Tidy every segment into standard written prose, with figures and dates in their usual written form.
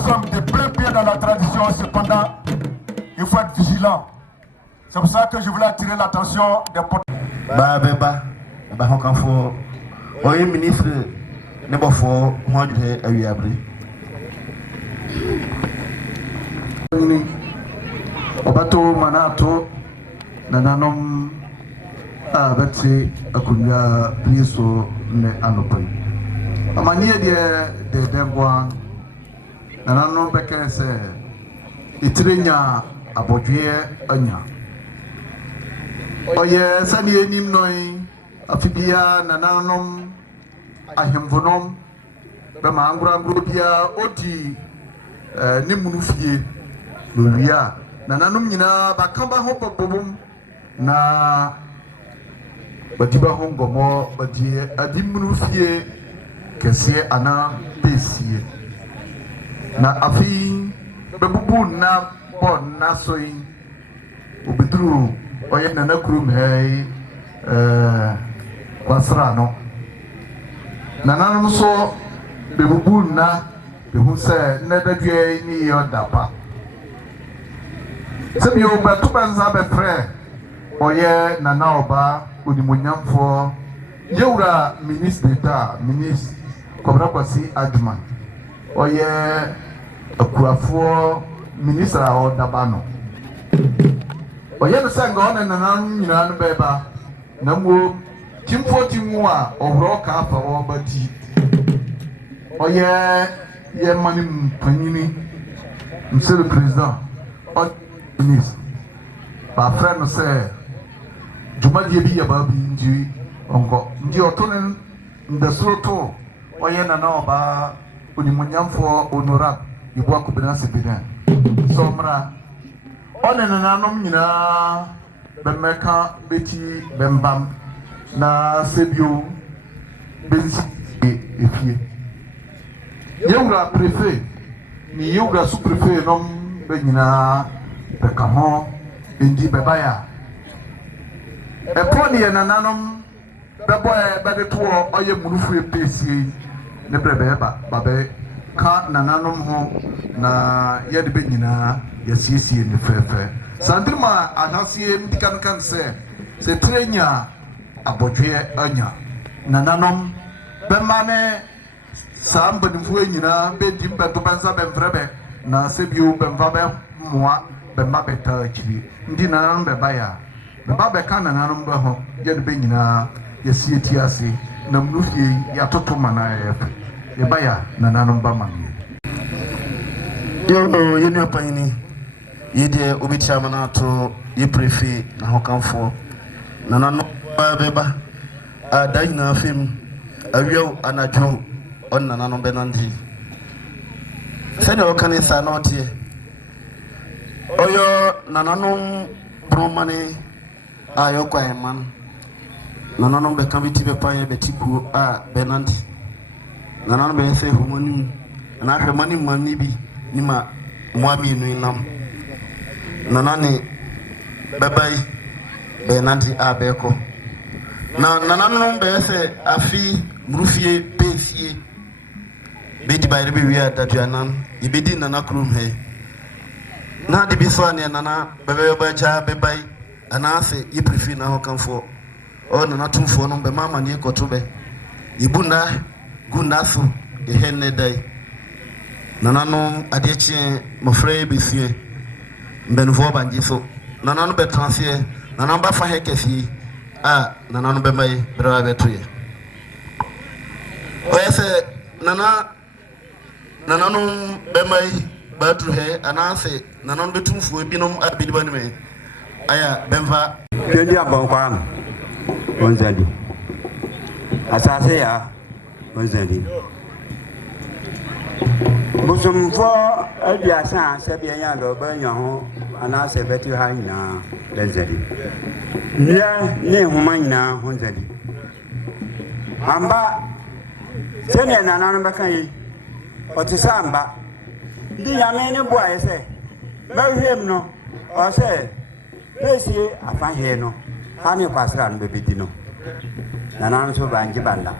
sommes de plein pied dans la tradition, cependant, il faut être vigilant. C'est pour ça que je voulais attirer l'attention des porte. Oui, ministre, n'importe quoi, moi je vais aller après. Obato manato nananom abati akunya priso ne anopan. Amanye de dengwa nananom bekese itirenya abodwe anya. Oye sani enim noi afibia nananom ahemvonom be manguranguro bia odi ne munufie lolua nananom nyina bakamba ho popobom na badiba ho ngomo badie adimunufie kese ana pesie na afi bebubu na bon na soi obiduru oye nana kurum hey kwasra no nananom so bebubu na behu se na dadwe ni yodapa sebi o ba tubanza be frɛ oye nana oba onimunyamfo yewura ministre d'etat ministre Kobra Kwasi Adjuma oye akuafo ministre a odabano oye no sanga ona nana nyina no beba na mo timfo timu a ohro ka afa wo bati oye ye mani mpanyini monsieur le président ministre ba frère no say juma die bi ya ba bi nji onko nji otonen ndesroto oye na oba onimunyamfo onora ibu akubina sebina somra one na nanom nyina bemeka beti bembam na sebio bensi efie yewra préfet ni yewra sous-préfet nom benyina bekaho endi bebaya eponi na nanom beboy bedeto oye munufu epesie ne brebeba babe ka nananom ho na yede benyina yasiesie ne fefe santrima ahasie mdikan se trenya abodwe anya nananom bemane sambanifu nyina bedi mbeto banza bemfrebe na sebio bemva be moa bemba beta chiri ndi nananom bebaya beba beka nananom be ho yede benyina yasie tiase na mnufie ya toto mana yebaya nananom ba man yo yeni apani yede obitia mana to ye prefe na hokanfo nananom beba adayina fem awiaw anajo on nananom benandi sene o kanisa na otie oyo nananom bromane ayo kwa man nananom be kamiti be paye be tiku a benandi nananom be se humani na hwemani mani bi nima mwami nu nam nanani bebai benandi a beko na nananom be se afi mrufie pesie bedi bayre be wiya daduanan ibedi nana krum he na de biso ne nana bebe ba ja bebai anase yiprefi na hokanfo o nana tumfo no be mama ne kotobe ibunda gunda so e henne dai nananom adechi mofre besie mbenvo banje so nananom be transier nananom ba fa hekesi a nananom be mai brawa betuye oyese nananom be mai batu he anase nananom betumfo binom abidi banime aya benva kendi abankwan onzali asase ya onzali musumfo abiasa sebia nya do banya ho anase betu ha nyina benzali nia ne huma nyina honzali amba sene nananom bekan otisamba ndi yame ne boa ese ba hwem no o se pesie afa he no ha ne kwasra no bebedi no nananom so banje banda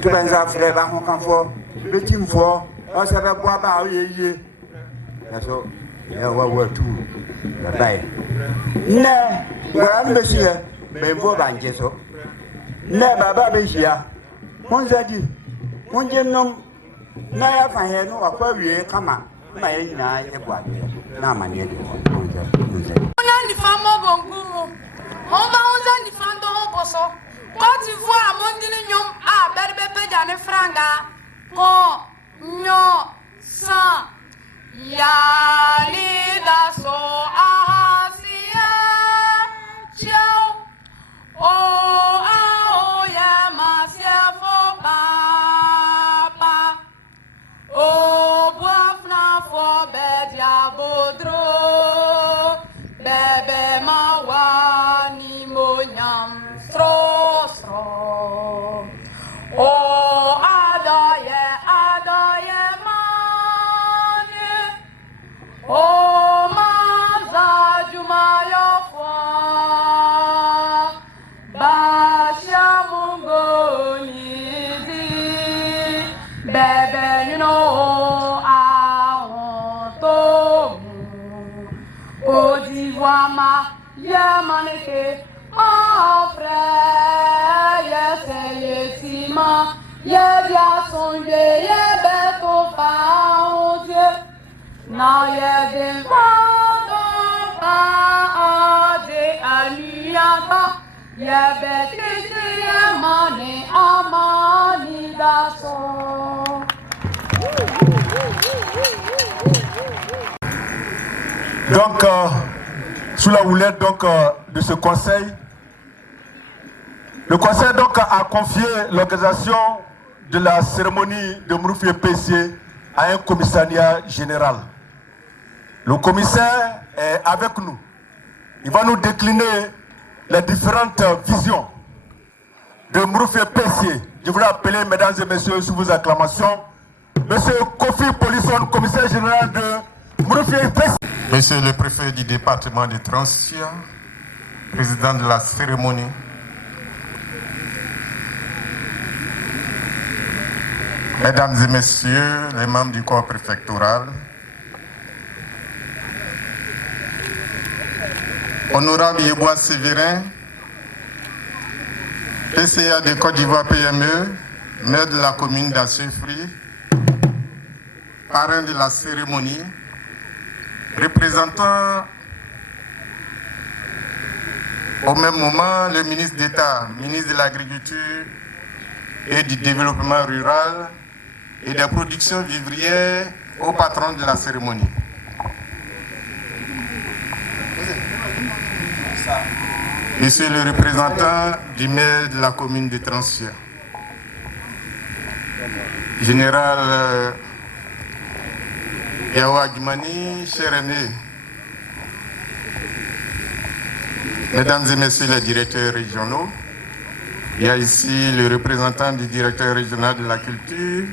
to benza frɛ ba ho kanfo betimfo on se fait boire par yé. D'accord. Il y a un tout. Ne, voilà, monsieur, mais vous vendez ça. Ne, baba, monsieur, on s'est dit, on dit non, n'a pas fait nous, à quoi lui est comme un. Mais il n'a pas n'a manière de on a des femmes au bon on va on des femmes dans le bosso. Quand tu vois à mon dîner, ah, berbe pédane franga, quand nyo sans yalida so ahasia, ciao, oh, ya masia fo papa, oh, boafna fo bedia bodro, bebe mawani monyam stro stro, oh, adoye manye, oh, maza jumaya fwa, basha mungoni di, bebe you know I want to Côte d'Ivoire ma yamaneke, oh frère, yeseyesima, yedia songe, yebeto fa Dieu, na yede vando fa ade aliyata, yebete yemane amani daso. Donc, sous la houlette de ce conseil, le conseil donc a confié l'organisation de la cérémonie de Mouroufi Pessier à un commissariat général. Le commissaire est avec nous. Il va nous décliner les différentes visions de Mouroufi Pessier. Je voulais appeler, mesdames et messieurs, sous vos acclamations, Monsieur Kofi Polisson, commissaire général de Mouroufi Pessier. Monsieur le préfet du département de Transia, président de la cérémonie, mesdames et messieurs les membres du corps préfectoral, honorable Yebois Sévérin, PCA de Côte d'Ivoire PME, maire de la commune d'Assefri, parrain de la cérémonie, représentant au même moment le ministre d'État, ministre de l'Agriculture et du Développement rural et des productions vivrières au patron de la cérémonie. Monsieur le représentant du maire de la commune de Transia, général Yawa Gimani, cher aimé, mesdames et messieurs les directeurs régionaux, il y a ici le représentant du directeur régional de la culture,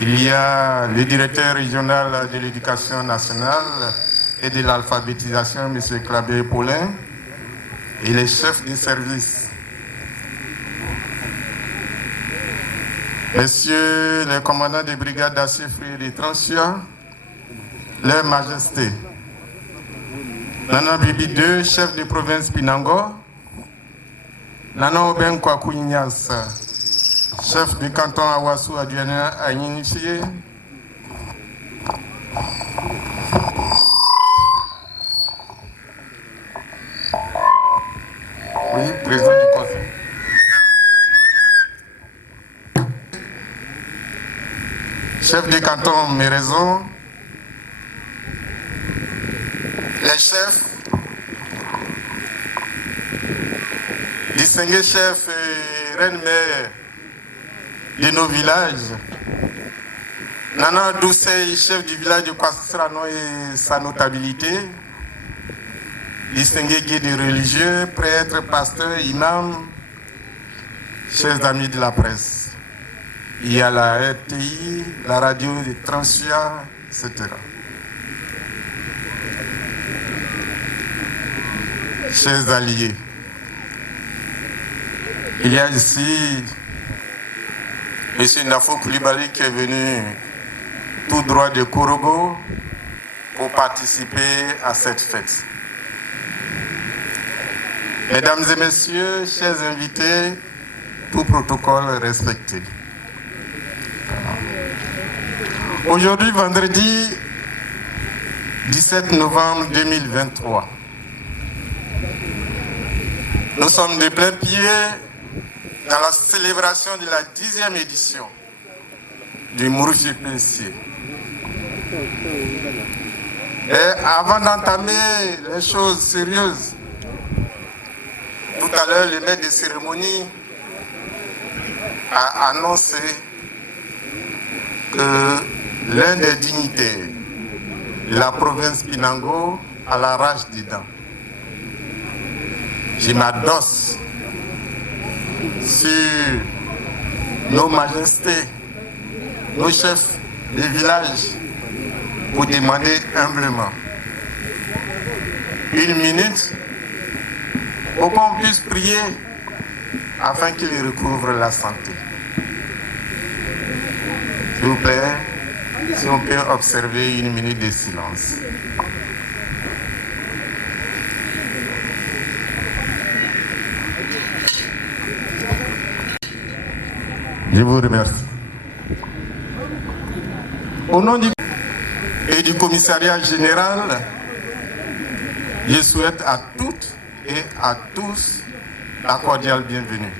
il y a le directeur régional de l'éducation nationale et de l'alphabétisation, M. Clabé Paulin, et les chefs du service. Messieurs les commandants des brigades d'Assefri et de Transia, Leur Majesté, Nana Bibi II, chef de province Pinango, Nana Oben Kwaku Ignace, chef du canton Awassou Adriana Agninifié, oui, président du conseil. Chef du canton Méraison, les chefs, distingués chefs et reines-mères de nos villages, Nana Doucey, chef du village de Kwassrano et sa notabilité, distingués guides religieux, prêtres, pasteurs, imams, chers amis de la presse. Il y a la RTI, la radio de Transia, etc. Chers alliés, il y a ici M. Nafo Koulibaly qui est venu tout droit de Kourougo pour participer à cette fête. Mesdames et messieurs, chers invités, tout protocole respecté. Aujourd'hui, vendredi 17 novembre 2023, nous sommes de plein pied dans la célébration de la 10e édition du Mouroufi PC. Et avant d'entamer les choses sérieuses, tout à l'heure, le maître de cérémonie a annoncé que l'un des dignitaires de la province Pinango a la rage des dents. Je m'adosse sur nos majestés, nos chefs des villages, pour demander humblement 1 minute pour qu'on puisse prier afin qu'il recouvre la santé. S'il vous plaît, si on peut observer 1 minute de silence. Je vous remercie. Au nom et du commissariat général, je souhaite à toutes et à tous la cordiale bienvenue.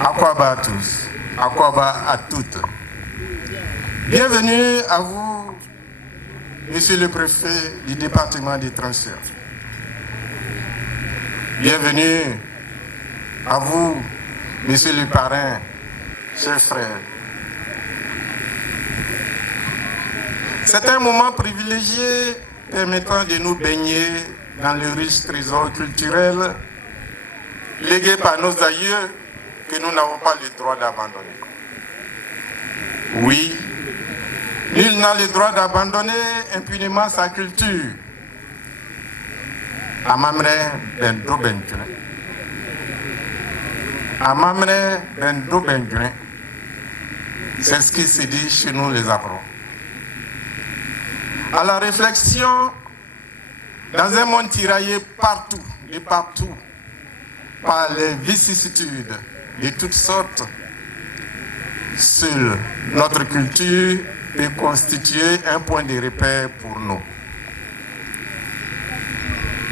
Akwaba à tous, Akwaba à toutes. Bienvenue à vous, monsieur le préfet du département des transferts. Bienvenue à vous, monsieur le parrain, chers frères. C'est un moment privilégié permettant de nous baigner dans le riche trésor culturel légué par nos aïeux que nous n'avons pas le droit d'abandonner. Oui, nul n'a le droit d'abandonner impunément sa culture. Amamre Bendo Benguin. Amamre Bendo Benguin. C'est ce qui se dit chez nous les Afro. À la réflexion, dans un monde tiraillé partout et partout par les vicissitudes de toutes sortes, seule notre culture peut constituer un point de repère pour nous.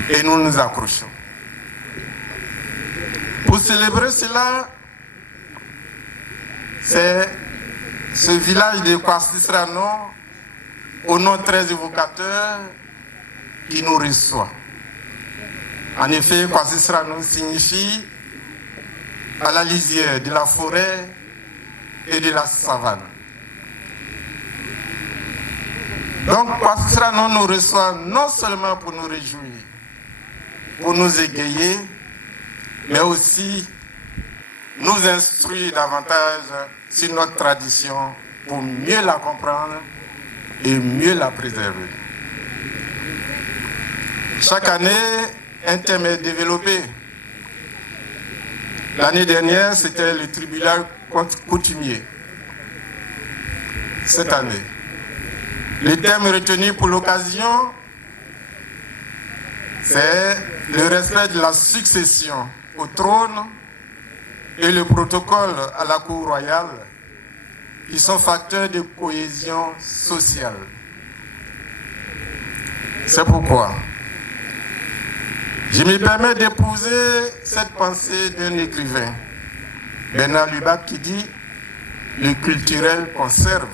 Et nous nous accrochons. Pour célébrer cela, c'est ce village de Kwasisrano, au nom très évocateur, qui nous reçoit. En effet, Kwasisrano signifie à la lisière de la forêt et de la savane. Donc, Kwasisrano nous reçoit non seulement pour nous réjouir, pour nous égayer, mais aussi nous instruire davantage sur notre tradition pour mieux la comprendre et mieux la préserver. Chaque année, un thème est développé. L'année dernière, c'était le tribunal coutumier. Cette année, le thème retenu pour l'occasion, c'est le respect de la succession au trône et le protocole à la cour royale, qui sont facteurs de cohésion sociale. C'est pourquoi je me permets d'épouser cette pensée d'un écrivain, Bernard Lubac, qui dit « Le culturel conserve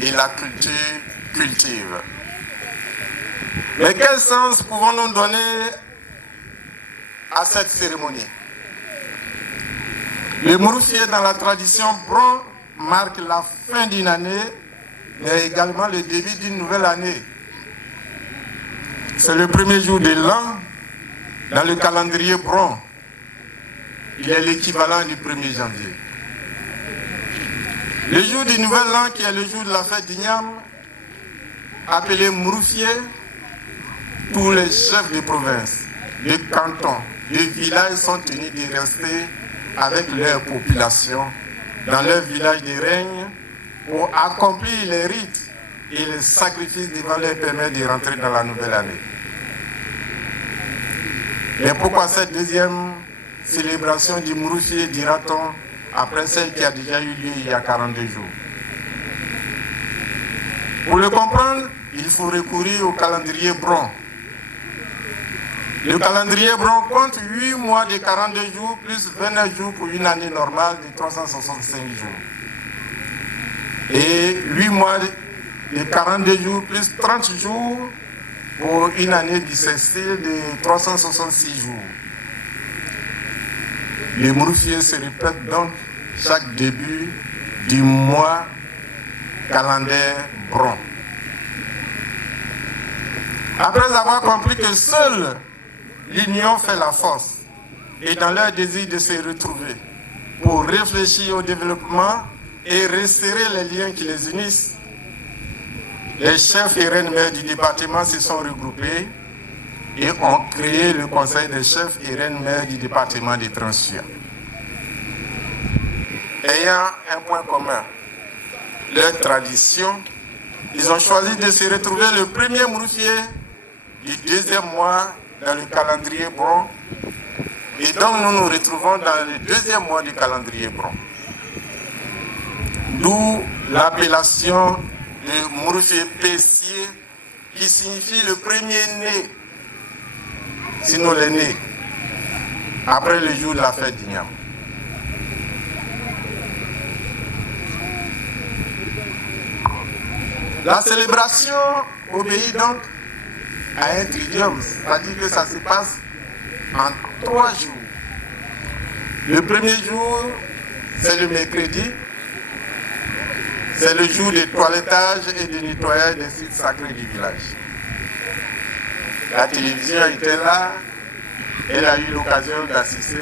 et la culture cultive ». Mais quel sens pouvons-nous donner à cette cérémonie? Le Mouroufié dans la tradition bron marque la fin d'une année, mais également le début d'une nouvelle année. C'est le premier jour de l'an dans le calendrier bron. Il est l'équivalent du 1er janvier. Le jour du nouvel an, qui est le jour de la fête d'Ignam, appelé Mouroufié, tous les chefs de province, de cantons, de villages sont tenus de rester avec leur population dans leur village de règne pour accomplir les rites et les sacrifices devant leur permettre de rentrer dans la nouvelle année. Mais pourquoi cette deuxième célébration du Mouroufié, dira-t-on, après celle qui a déjà eu lieu il y a 42 jours? Pour le comprendre, il faut recourir au calendrier Bron. Le calendrier Bron compte 8 mois de 42 jours plus 29 jours pour une année normale de 365 jours. Et 8 mois de 42 jours plus 30 jours pour une année bissextile de 366 jours. Le Mouroufié se répète donc chaque début du mois calendaire Bron. Après avoir compris que seule l'union fait la force et dans leur désir de se retrouver pour réfléchir au développement et resserrer les liens qui les unissent, les chefs et reines-mères du département se sont regroupés et ont créé le conseil des chefs et reines-mères du département des Transfuya. Ayant un point commun, leur tradition, ils ont choisi de se retrouver le premier Mouroufié du deuxième mois dans le calendrier Bron. Et donc nous nous retrouvons dans le deuxième mois du calendrier Bron. D'où l'appellation de Mouroufié Pessier qui signifie le premier né, sinon l'aîné, après le jour de la fête d'Ignam. La célébration obéit donc à un tridium, c'est-à-dire que ça se passe en 3 jours. Le premier jour, c'est le mercredi, c'est le jour de toilettage et de nettoyage des sites sacrés du village. La télévision était là, elle a eu l'occasion d'assister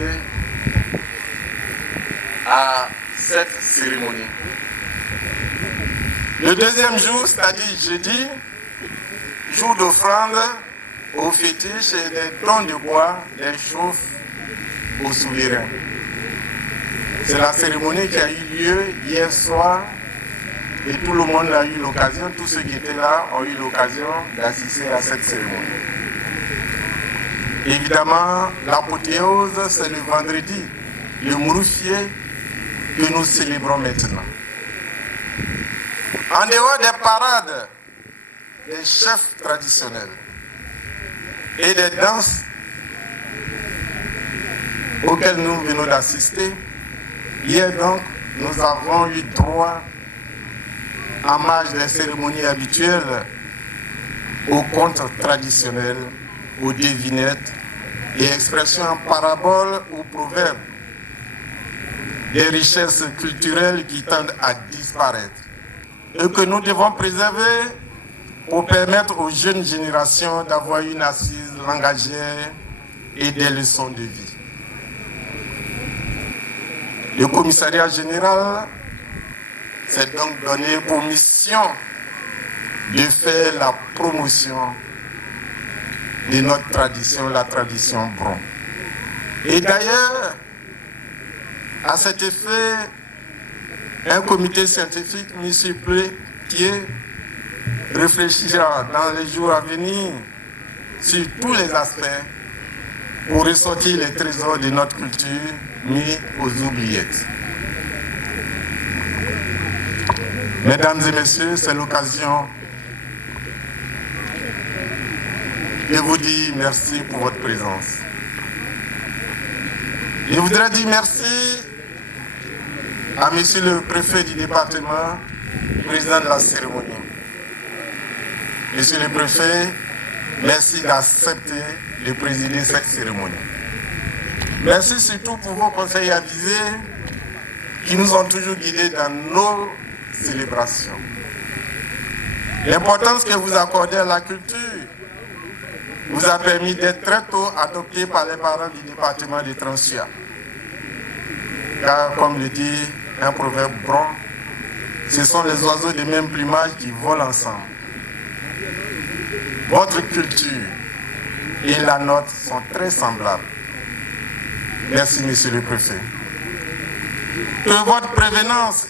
à cette cérémonie. Le deuxième jour, c'est-à-dire jeudi, jour d'offrande aux fétiches et des dons de bois, des chauffes aux souverains. C'est la cérémonie qui a eu lieu hier soir et tout le monde a eu l'occasion, tous ceux qui étaient là ont eu l'occasion d'assister à cette cérémonie. Évidemment, l'apothéose, c'est le vendredi, le Mouroufié que nous célébrons maintenant. En dehors des parades des chefs traditionnels et des danses auxquelles nous venons d'assister, hier donc, nous avons eu droit, en marge des cérémonies habituelles, aux contes traditionnels, aux devinettes et expressions en paraboles ou proverbes, des richesses culturelles qui tendent à disparaître et que nous devons préserver pour permettre aux jeunes générations d'avoir une assise langagière et des leçons de vie. Le commissariat général s'est donc donné pour mission de faire la promotion de notre tradition, la tradition Bron. Et d'ailleurs, à cet effet, un comité scientifique mis sur pied réfléchira dans les jours à venir sur tous les aspects pour ressortir les trésors de notre culture mis aux oubliettes. Mesdames et messieurs, c'est l'occasion de vous dire merci pour votre présence. Je voudrais dire merci à monsieur le préfet du département, président de la cérémonie. Monsieur le préfet, merci d'accepter de présider cette cérémonie. Merci surtout pour vos conseils avisés qui nous ont toujours guidés dans nos célébrations. L'importance que vous accordez à la culture vous a permis d'être très tôt adopté par les parents du département de Transfuya. Car, comme le dit un proverbe Bron, ce sont les oiseaux de même plumage qui volent ensemble. Votre culture et la nôtre sont très semblables. Merci, monsieur le préfet. Que votre prévenance